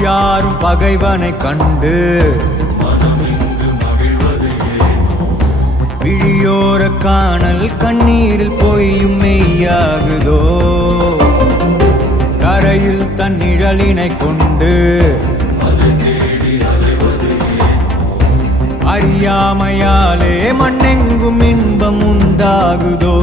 யாரும் பகைவனை கண்டு விழியோர காணல் கண்ணீரில் பொய்யும் மெய்யாகுதோ கரையில் தன் நிழலினை கொண்டு அறியாமையாலே மண்ணெங்கும் இன்பம் உண்டாகுதோ